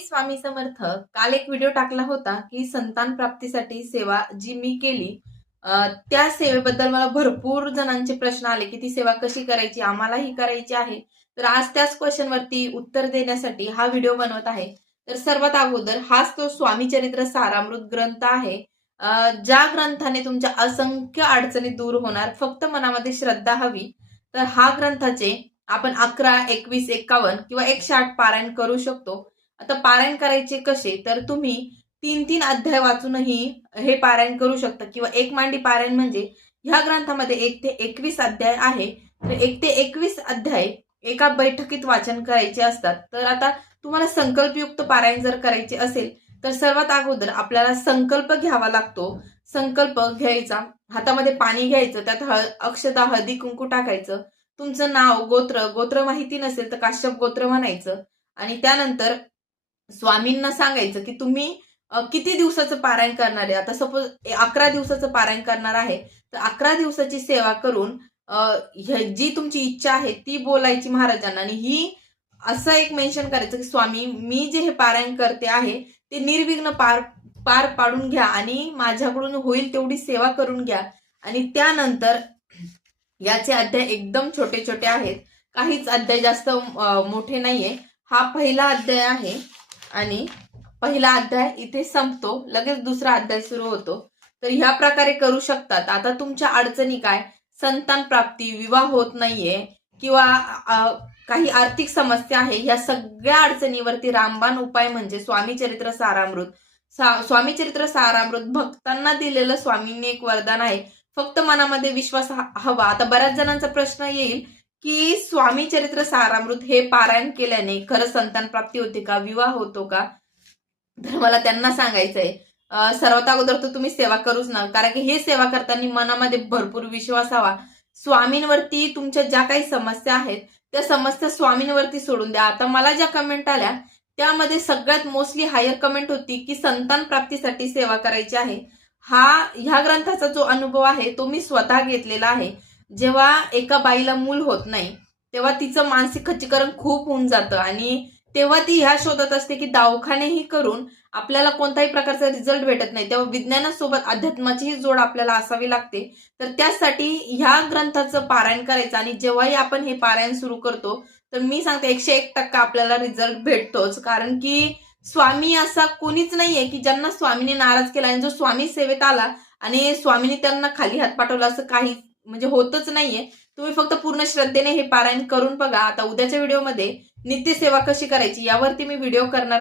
स्वामी समर्थ. काल एक व्हिडिओ टाकला होता की संतान प्राप्तीसाठी सेवा जी मी केली, त्या सेवेबद्दल मला भरपूर जणांचे प्रश्न आले की ती सेवा कशी करायची, आम्हालाही करायची आहे. तर आज त्याच क्वेश्चनवरती उत्तर देण्यासाठी हा व्हिडिओ बनवत आहे. तर सर्वात अगोदर हाच तो स्वामी चरित्र सारामृत ग्रंथ आहे, ज्या ग्रंथाने तुमच्या असंख्य अडचणी दूर होणार, फक्त मनामध्ये श्रद्धा हवी. तर हा ग्रंथाचे आपण 11, 21, 51 किंवा 108 पारायण करू शकतो. आता पारायण करायचे कसे, तर तुम्ही 3-3 अध्याय वाचूनही हे पारायण करू शकता किंवा एक मांडी पारायण म्हणजे ह्या ग्रंथामध्ये 1 ते 21 अध्याय आहे. तर 1 ते 21 अध्याय एका बैठकीत वाचन करायचे असतात. तर आता तुम्हाला संकल्पयुक्त पारायण जर करायचे असेल तर सर्वात अगोदर आपल्याला संकल्प घ्यावा लागतो. संकल्प घ्यायचा, हातामध्ये पाणी घ्यायचं, त्यात अक्षता, हळदी, कुंकू टाकायचं. तुमचं नाव, गोत्र माहिती नसेल तर काश्यप गोत्र म्हणायचं आणि त्यानंतर स्वामींना सांगायचं की तुम्ही किती दिवसाचं पारायण करणार आहे. आता सपोज 11 दिवसाचं पारायण करणार आहे तर 11 दिवसाची सेवा करून जी तुमची इच्छा आहे ती बोलायची महाराजांना आणि ही असं एक मेन्शन करायचं की स्वामी, मी जे हे पारायण करते आहे ते निर्विघ्न पार पार पाडून घ्या आणि माझ्याकडून होईल तेवढी सेवा करून घ्या. आणि त्यानंतर याचे अध्याय एकदम छोटे छोटे आहेत, काहीच अध्याय जास्त मोठे नाहीये. हा पहिला अध्याय आहे आणि पहिला अध्याय इथे संपतो, लगेच दुसरा अध्याय सुरू होतो. तर ह्या प्रकारे करू शकतात. आता तुमच्या अडचणी काय, संतान प्राप्ती, विवाह होत नाहीये किंवा काही आर्थिक समस्या आहे, ह्या सगळ्या अडचणीवरती रामबाण उपाय म्हणजे स्वामी चरित्र सारामृत. स्वामी चरित्र सारामृत भक्तांना दिलेलं स्वामींनी एक वरदान आहे. फक्त मनामध्ये विश्वास हवा. आता बऱ्याच जणांचा प्रश्न येईल की स्वामी चरित्र सारामृत हे पारायण केल्याने खरंच संतान प्राप्ती होते का, विवाह होतो का? तर मला त्यांना सांगायचंय, सर्वात अगोदर तर तुम्ही सेवा करूच ना, कारण की हे सेवा करताना मनामध्ये भरपूर विश्वास हवा. स्वामींवरती तुमच्या ज्या काही समस्या आहेत त्या समस्या स्वामींवरती सोडून द्या. आता मला ज्या कमेंट आल्या त्यामध्ये सगळ्यात मोस्टली हायर कमेंट होती की संतान प्राप्तीसाठी सेवा करायची आहे. ह्या ग्रंथाचा जो अनुभव आहे तो मी स्वतः घेतलेला आहे. जेव्हा एका बाईला मूल होत नाही तेव्हा तिचं मानसिक खच्चीकरण खूप होऊन जातं आणि तेव्हा ती ह्या शोधात असते की दवाखानेही करून आपल्याला कोणत्याही प्रकारचा रिझल्ट भेटत नाही. तेव्हा विज्ञानासोबत अध्यात्माचीही जोड आपल्याला असावी लागते. तर त्यासाठी ह्या ग्रंथाचं पारायण करायचं आणि जेव्हाही आपण हे पारायण सुरू करतो तर मी सांगते 101% आपल्याला रिझल्ट भेटतोच. कारण की स्वामी असा कोणीच नाहीये की ज्यांना स्वामीने नाराज केला आणि जो स्वामी सेवेत आला आणि स्वामीने त्यांना खाली हात पाठवला, असं काही म्हणजे होतच नाहीये. तुम्ही फक्त पूर्ण श्रद्धेने हे पारायण करून बघा. आता उद्याच्या व्हिडिओमध्ये नित्यसेवा कशी करायची यावरती मी व्हिडिओ करणार